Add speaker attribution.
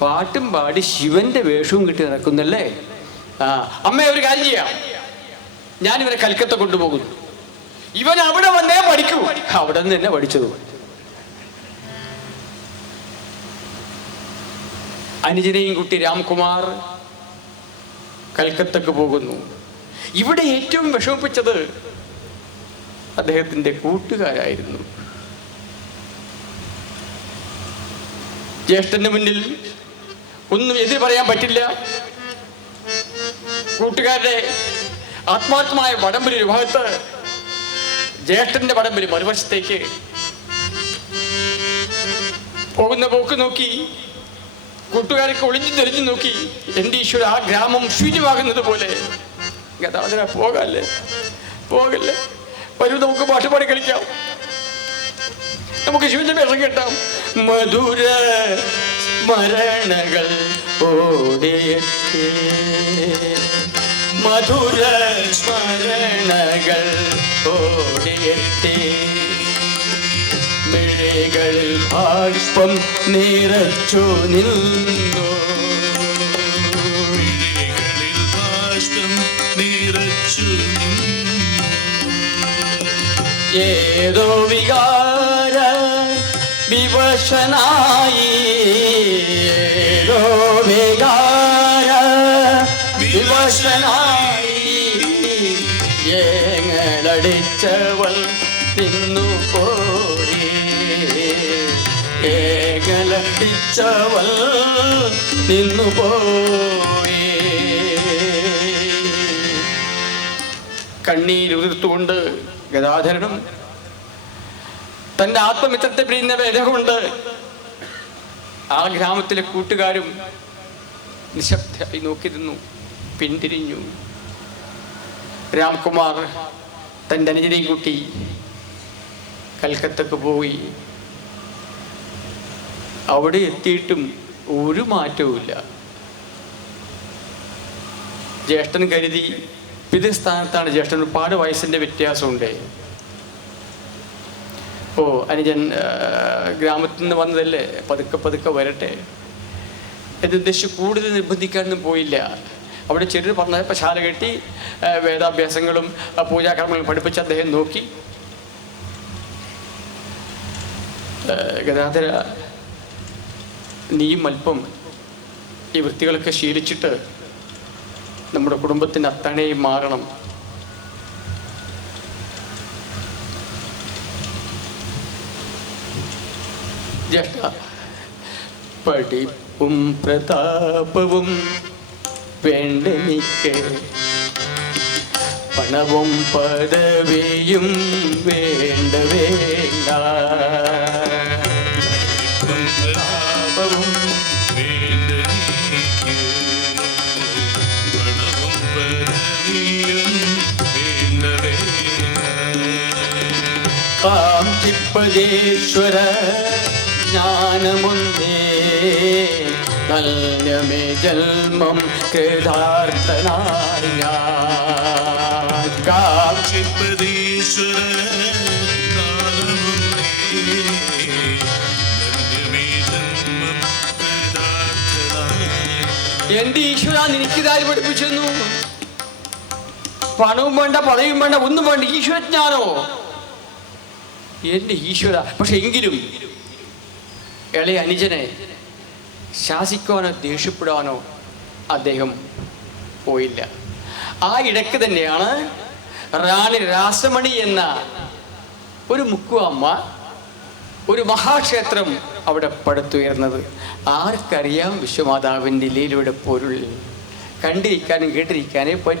Speaker 1: പാട്ടും പാടി ശിവന്റെ വേഷവും കിട്ടി നടക്കുന്നല്ലേ? ആ അമ്മ ഒരു കാര്യം ചെയ്യാം. ഞാൻ ഇവരെ കൽക്കത്ത കൊണ്ടുപോകുന്നു. ഇവൻ അവിടെ വന്നേ പഠിക്കൂ. അവിടെ നിന്ന് തന്നെ പഠിച്ചത്. അനുജനെയും കുട്ടി രാംകുമാർ കൽക്കത്തക്ക് പോകുന്നു. ഇവിടെ ഏറ്റവും വിഷമിപ്പിച്ചത് അദ്ദേഹത്തിന്റെ കൂട്ടുകാരായിരുന്നു. ജ്യേഷ്ഠന്റെ മുന്നിൽ ഒന്നും എതിര് പറയാൻ പറ്റില്ല. കൂട്ടുകാരുടെ ആത്മാർത്ഥമായ വടംവലി ഒരു ഭാഗത്ത് ജ്യേഷ്ഠന്റെ വടംവലി മറുവശത്തേക്ക് പോകുന്ന പോക്ക് നോക്കി കൂട്ടുകാരൊക്കെ ഒളിഞ്ഞു തെളിഞ്ഞു നോക്കി എന്റെ ഈശ്വര ആ ഗ്രാമം ശൂന്യമാകുന്നത് പോലെ. ഗതാഗത പോകല്ലേ? പോകല്ലേ? വരൂ നമുക്ക് പാട്ടുപാടി കളിക്കാം. നമുക്ക് ശൂന്യം കേട്ടാം. മധുര സ്മരണകൾ ഓടിയെത്തി. മധുര സ്മരണകൾ ഓടിയെത്തി. മിഴികൾ ബാഷ്പം നിറച്ചു നിന്നു.
Speaker 2: മിഴികളിൽ
Speaker 1: ഏതോ വികാര വിവശനായി വിവശനായി ഏങ്ങളടിച്ചവൾ നിന്നു പോയി. ഏകലടിച്ചവൾ നിന്നു പോയി. കണ്ണീരുതിർത്തുകൊണ്ട് ഗതാധരനും തന്റെ ആത്മമിത്രത്തെ പിരിയുന്ന വേദമുണ്ട് ആ ഗ്രാമത്തിലെ കൂട്ടുകാരും നിശബ്ദമായി നോക്കി നിന്നു പിന്തിരിഞ്ഞു. രാംകുമാർ തന്റെ അനുജനെയും കൂട്ടി കൽക്കത്തക്ക് പോയി. അവിടെ എത്തിയിട്ടും ഒരു മാറ്റവുമില്ല ജ്യേഷ്ഠൻ കരുതി പിതൃസ്ഥാനത്താണ് ജ്യേഷ്ഠൻ. ഒരുപാട് വയസ്സിന്റെ വ്യത്യാസമുണ്ട്. ഓ അനുജൻ ഗ്രാമത്തിൽ നിന്ന് വന്നതല്ലേ? പതുക്കെ പതുക്കെ വരട്ടെ. എന്നുദ്ദേശിച്ച് കൂടുതൽ നിർബന്ധിക്കാനൊന്നും പോയില്ല. അവിടെ ചെറിയ പറഞ്ഞ ശാല കെട്ടി വേദാഭ്യാസങ്ങളും പൂജാകർമ്മങ്ങളും പഠിപ്പിച്ച് അദ്ദേഹം നോക്കി. ഗതാഗത നീയും അല്പം ഈ വൃത്തികളൊക്കെ ശീലിച്ചിട്ട് നമ്മുടെ കുടുംബത്തിന് അത്തണയും മാറണം. ജ്യേഷ്ഠ പഠിപ്പും പ്രതാപവും വേണ്ടെനിക്ക് പണവും പദവിയും വേണ്ട വേണ്ട
Speaker 2: പ്രതാപവും വേണ്ടനീക്ക് പണവും
Speaker 1: നല്ലമേ ജന്മം കൃതാർത്ഥനായ ഞാൻ കാക്ഷി
Speaker 2: ചിപ്പതീശ്വര ജന്മം കൃതാർത്ഥനായ
Speaker 1: എന്റെ ഈശ്വര നിനക്കിതാര് പഠിപ്പിച്ചെന്നു പണവും വേണ്ട പദവിയും വേണ്ട ഒന്നും വേണ്ട ഈശ്വരജ്ഞാനോ? എന്റെ ഈശ്വര പക്ഷെ എങ്കിലും ഇളയ അനുജനെ ശാസിക്കുവാനോ ദേഷ്യപ്പെടുവാനോ അദ്ദേഹം പോയില്ല. ആ ഇടയ്ക്ക് തന്നെയാണ് റാണി രാസമണി എന്ന ഒരു മുക്കുവമ്മ ഒരു മഹാക്ഷേത്രം അവിടെ പടുത്തുയർന്നത്. ആർക്കറിയാം വിശ്വമാതാവിന്റെ ലീലയുടെ പൊരുൾ? കണ്ടിരിക്കാനും കേട്ടിരിക്കാനേ പറ്റും.